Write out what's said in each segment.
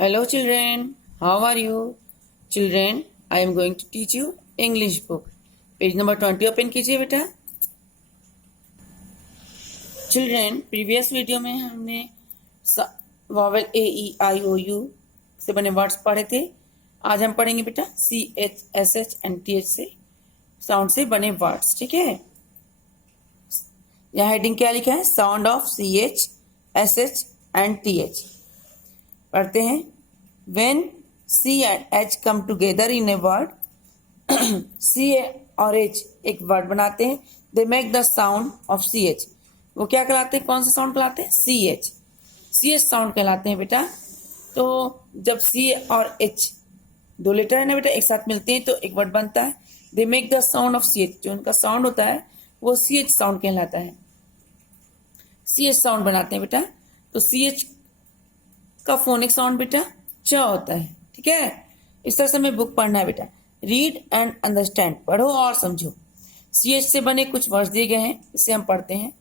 Hello children, how are you? Children, I am going to teach you English book. Page number 20 open कीजिए बेटा. Children, previous video में हमने vowel A E I O you से बने words पढ़े थे. आज हम पढ़ेंगे बेटा C H S H and T H से साउंड से बने वर्ड्स. ठीक है, यहाँ हेडिंग क्या लिखा है? Sound of C H S H and T H. पढ़ते हैं. When C and H come together in a word, C और H एक वर्ड बनाते हैं. They make the sound of CH. वो क्या कहलाते हैं? कौन सा साउंड कहलाते हैं? CH. CH साउंड कहलाते हैं बेटा. तो जब C और H दो लेटर है ना बेटा एक साथ मिलते हैं तो एक वर्ड बनता है. They make the sound of CH. जो उनका साउंड होता है वो CH साउंड कहलाता है. CH साउंड बनाते हैं बेटा. तो CH का फोनिक साउंड बेटा च होता है. ठीक है, इस तरह से हमें बुक पढ़ना है बेटा. रीड एंड अंडरस्टैंड, पढ़ो और समझो. CH से बने कुछ वर्ड्स दिए गए हैं, इसे हम पढ़ते हैं.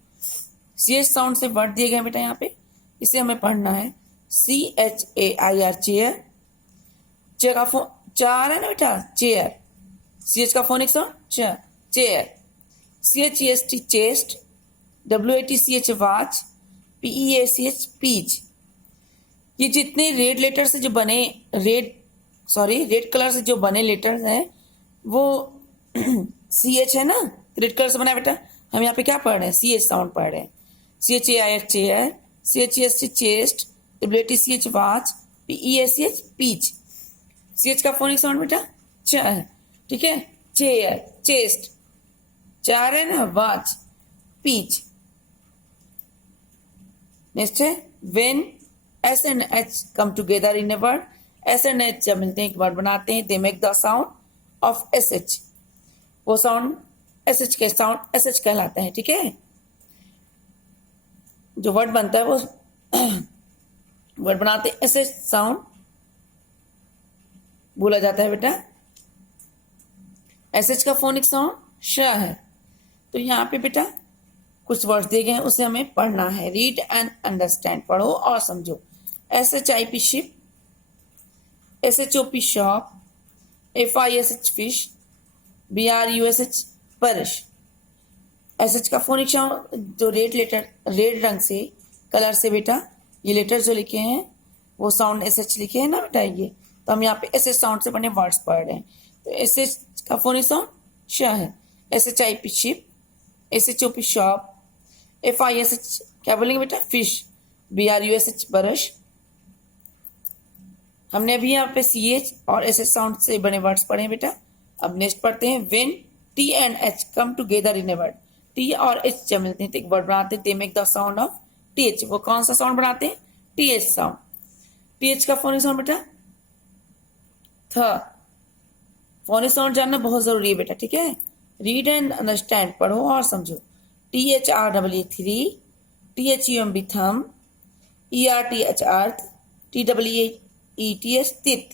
CH साउंड से वर्ड दिए गए हैं बेटा यहाँ पे, इसे हमें पढ़ना है. CHAIR chair. च का चार है ना बेटा, चेयर. CH का फोनिक साउंड च, chair. CHEST chest. WATCH watch. PEACH peach. ये जितने रेड लेटर से जो बने रेड कलर से जो बने लेटर्स हैं वो CH है ना, रेड कलर से बना है बेटा. हम यहाँ पे क्या पढ़ रहे हैं? CH साउंड पढ़ रहे हैं. CHAIR chair. CHEST chest. WATCH watch. PEACH peach. CH का फोनिक साउंड बेटा च है. ठीक है, चेयर, चेस्ट, चार है ना, वाच, पीच. नेक्स्ट है when S and H come together in a word. S and H जब मिलते हैं एक वर्ड बनाते हैं. They make the sound of SH. वो साउंड SH के साउंड SH कहलाता है. ठीक है, जो वर्ड बनता है वो वर्ड बनाते हैं SH साउंड बोला जाता है बेटा. SH का फोनिक साउंड श है. तो यहाँ पे बेटा कुछ वर्ड्स दिए गए हैं, उसे हमें पढ़ना है. रीड एंड अंडरस्टैंड, पढ़ो और समझो. SHIP ship. SHOP shop. FISH fish. BRUSH परश. SH का फोनिक साउंड जो रेड रंग से कलर से बेटा ये लेटर जो लिखे हैं वो साउंड SH लिखे हैं ना बेटा ये. तो हम यहाँ पे SH साउंड से बने वर्ड्स पढ़ रहे हैं. तो SH का फोनिक साउंड श है. SHIP ship. SHOP shop. FISH क्या बोलेंगे बेटा? फिश. BRUSH brush. हमने अभी यहाँ पे CH और SS साउंड से बने वर्ड्स पढ़े हैं बेटा. अब नेक्स्ट पढ़ते हैं. When T and H come together in a word. T और H जब मिलते हैं तो एक वर्ड बनाते हैं. They make the sound of TH. वो कौन सा साउंड बनाते हैं? TH sound. TH का फोनिक साउंड बेटा थ. फोनिक साउंड जानना बहुत जरूरी है बेटा. ठीक है, रीड एंड अंडरस्टैंड, पढ़ो और समझो. THRW 3. THUMB थम. ERTH अर्थ. TWEETH तित.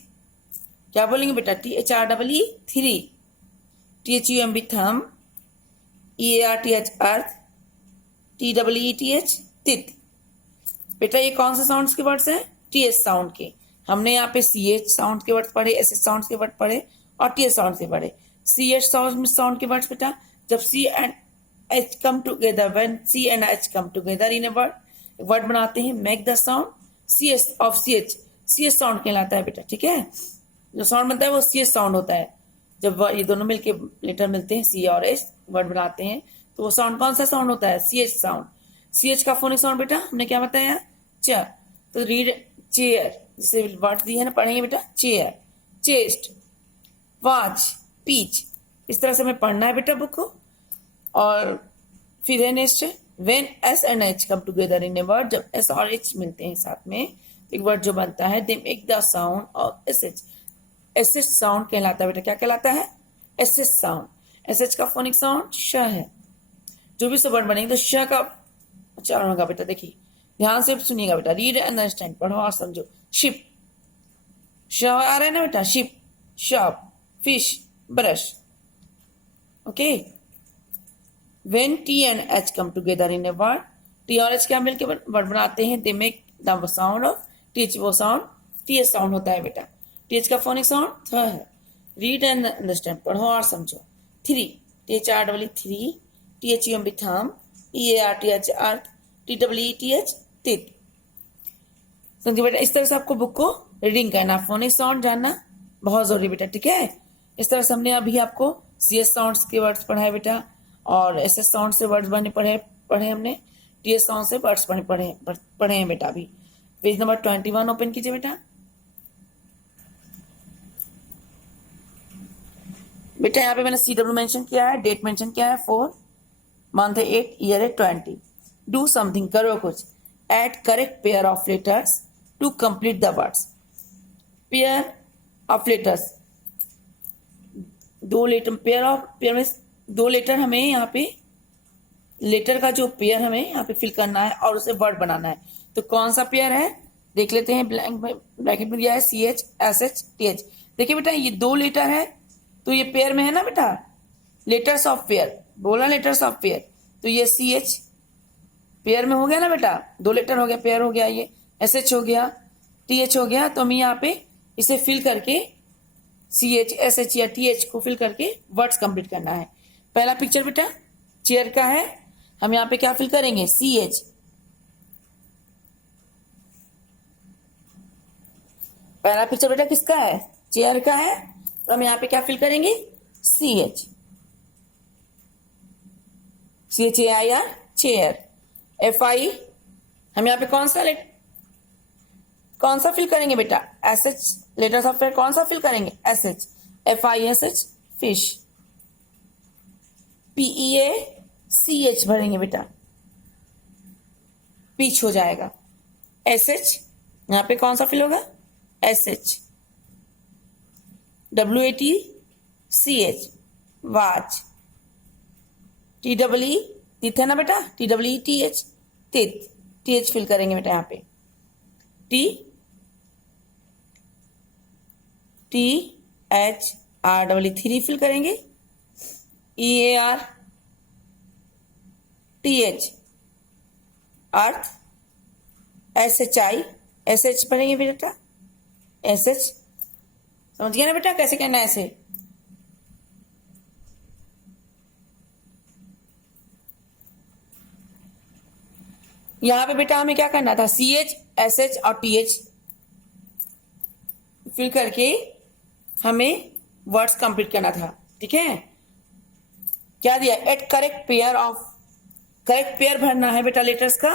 क्या बोलेंगे बेटा? THRW 3. THUMB थम. ERTH अर्थ. TWEETH तित. बेटा ये कौन से साउंड्स के वर्ड्स हैं? TH साउंड के. हमने यहाँ पे CH साउंड के वर्ड पढ़े, SS साउंड के वर्ड पढ़े और TH साउंड के पढ़े. CH साउंड के वर्ड्स बेटा जब C and H come together, when C and H come together in a word, word बनाते हैं. make the sound CS of CH. CS sound कहलाता है बेटा. ठीक है, जो साउंड बनता है वो CS साउंड होता है. जब ये दोनों मिलके लेटर मिलते हैं C और H वर्ड बनाते हैं तो वो साउंड कौन सा साउंड होता है? CH sound. CH का फोनिक साउंड बेटा हमने क्या बताया? च. तो रीड चेयर, जिसे वर्ड दिए है ना पढ़ेंगे बेटा. Chair, chest, watch, peach. इस तरह से हमें पढ़ना है बेटा बुक को. और फिर है next when S and H come together in a word. जब S और H मिलते हैं साथ में एक वर्ड जो बनता है they make the sound of SH. SH sound कहलाता है बेटा. क्या कहलाता है? SH sound. SH का फोनिक साउंड श है. जो भी सब वर्ड बनेंगे तो श का उच्चारण होगा बेटा. देखिए ध्यान से सुनिएगा बेटा. रीड एंड अंडरस्टैंड, पढ़ो और समझो. शिप, श आ रहा है ना बेटा. Ship, shop, fish, brush. Okay. When T and H come together in a word, T और H क्या मिलकर वर्ड बनाते हैं? They make the sound of TH. वो साउंड टी साउंड होता है बेटा। टी का फोनिक साउंड थ है। रीड एंड अंडरस्टैंड, पढ़ो और समझो। 3 THR 3, THUMB थम, EARTH अर्थ, TEETH तित। समझिए बेटा, इस तरह से आपको बुक को रीडिंग करना, फोनिक साउंड जानना बहुत जरूरी बेटा, ठीक है। इस तरह से हमने अभी आपको CS साउंड्स के वर्ड्स पढ़ाए बेटा, और SS साउंड से वर्ड्स बने पढ़े हमने, TH साउंड से वर्ड्स पढ़े हैं बेटा। अभी पेज नंबर 21 ओपन कीजिए बेटा। बेटा यहाँ पे मैंने CW मेंशन किया है, डेट मेंशन किया है 4, मंथ है 8, ईयर है 20। डू समथिंग, करो कुछ। Add correct pair of letters to complete the words. Pair of letters, दो लेटर, पेयर में दो लेटर हमें यहाँ पे, लेटर का जो पेयर हमें यहाँ पे फिल करना है और उसे वर्ड बनाना है। तो कौन सा पेयर है देख लेते हैं। ब्रैकेट में दिया है CH SH TH। देखिए बेटा, ये दो लेटर है तो ये पेयर में है ना बेटा, लेटर्स ऑफ पेयर बोला, लेटर्स ऑफ पेयर। तो ये CH पेयर में हो गया ना बेटा, दो लेटर हो गया, पेयर हो गया। ये SH हो गया, TH हो गया। तो हमें यहाँ पे इसे फिल करके CH SH या TH को फिल करके वर्ड्स कंप्लीट करना है। पहला पिक्चर बेटा चेयर का है, हम यहाँ पे क्या फिल करेंगे, CH। पहला पिक्चर बेटा किसका है, चेयर का है, तो हम यहाँ पे क्या फिल करेंगे, CH, CHAIR चेयर। FI हम यहाँ पे कौन सा फिल करेंगे बेटा, SH, लेटर्स ऑफ पेयर कौन सा फिल करेंगे, SH। FISH fish. PEACH भरेंगे बेटा, पीच हो जाएगा। SH यहाँ पे कौन सा फिल होगा, SH। WATCH watch. TEE तिथ है ना बेटा, TEETH तिथ, TH फिल करेंगे बेटा यहाँ पे। THR 3 फिल करेंगे। EARTH अर्थ। SH पढ़ेंगे बेटा, SH। समझ गया ना बेटा कैसे कहना है ऐसे। यहां पे बेटा हमें क्या करना था, CH SH और TH फिल करके हमें वर्ड्स कंप्लीट करना था, ठीक है। क्या दिया, एट करेक्ट पेयर भरना है बेटा लेटर्स का,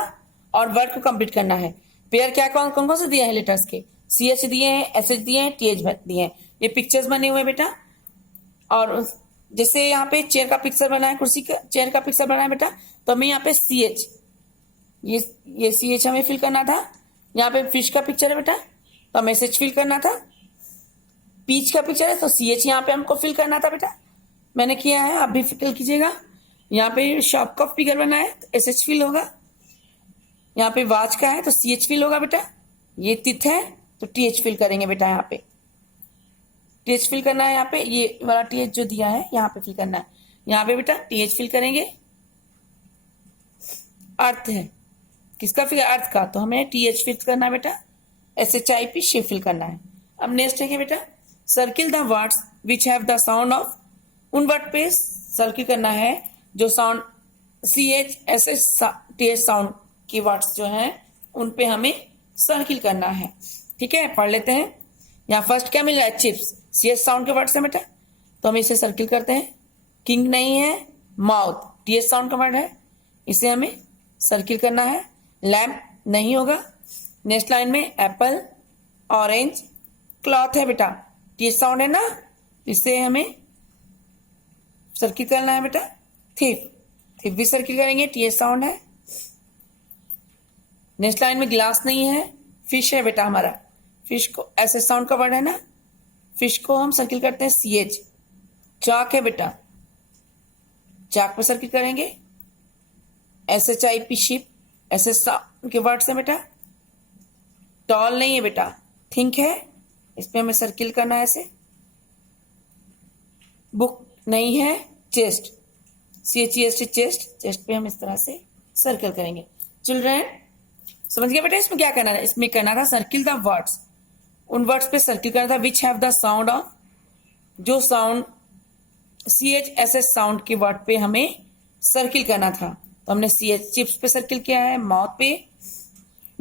और वर्ड को कंप्लीट करना है। पेयर क्या कौन कौन से दिए हैं लेटर्स के, CH दिए हैं, SH दिए हैं, TH दिए हैं। ये पिक्चर्स बने हुए बेटा, और जैसे यहाँ पे चेयर का पिक्चर बना है, कुर्सी का चेयर का पिक्चर बना है बेटा, तो हमें यहाँ पे CH, ये CH हमें फिल करना था। यहाँ पे फिश का पिक्चर है बेटा, तो हमें SH फिल करना था। पीच का पिक्चर है तो CH यहाँ पे हमको फिल करना था बेटा, मैंने किया है, आप भी फिल कीजिएगा। यहाँ पे शॉप का फिगर बना है तो SH फिल होगा। यहाँ पे वाच का है तो CH फिल होगा बेटा। ये तिथ है तो TH फिल करेंगे बेटा, यहाँ पे TH फिल करना है। यहाँ पे ये वाला TH जो दिया है यहाँ पे फिल करना है, यहाँ पे बेटा TH फिल करेंगे। अर्थ है, किसका फिगर, अर्थ का, तो हमें TH फिल करना है बेटा। SHIP शिप फिल करना है। अब नेक्स्ट है बेटा, circle the words which have the sound of, उन वर्ड पे सर्किल करना है जो sound CH SH TH sound की वर्ड्स जो हैं उन पे हमें सर्किल करना है, ठीक है। पढ़ लेते हैं। यहाँ फर्स्ट क्या मिल रहा है, चिप्स, CH साउंड के वर्ड्स है बेटा, तो हम इसे सर्किल करते हैं। किंग नहीं है, माउथ TH साउंड का वर्ड है, इसे हमें सर्किल करना है। लैम्प नहीं होगा। नेक्स्ट लाइन में एप्पल, ऑरेंज, क्लॉथ है बेटा, TH साउंड है ना, इसे हमें सर्किल करना है बेटा। थिफ भी सर्किल करेंगे, TH साउंड है। नेक्स्ट लाइन में ग्लास नहीं है, फिश है बेटा हमारा, फिश को ऐसे साउंड का वर्ड है ना, फिश को हम सर्किल करते हैं CH। चाक है बेटा, चाक पे सर्किल करेंगे। SHIP शिप, ऐसे साउंड के वर्ड्स है बेटा। टॉल नहीं है बेटा, थिंक है, इस पे हमें सर्किल करना है ऐसे। बुक नहीं है, चेस्ट CHEST चेस्ट पे हम इस तरह से सर्कल करेंगे। चिल्ड्रन समझ गए बेटा, इसमें क्या करना है, इसमें करना था सर्किल द वर्ड्स, उन वर्ड्स पे सर्किल करना था which have the sound of, जो साउंड CH SS साउंड के वर्ड पे हमें सर्किल करना था। तो हमने CH चिप्स पे सर्किल किया है, माउथ पे,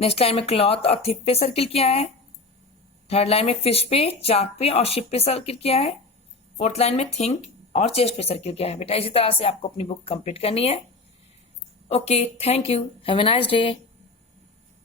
नेक्स्ट लाइन में क्लॉथ और थिप पे सर्किल किया है, थर्ड लाइन में फिश पे, चाक पे और शिप पे सर्किल किया है, फोर्थ लाइन में थिंक और चेस्ट पे सर्किल किया है। बेटा इसी तरह से आपको अपनी बुक कंप्लीट करनी है। Okay, thank you, have a nice day.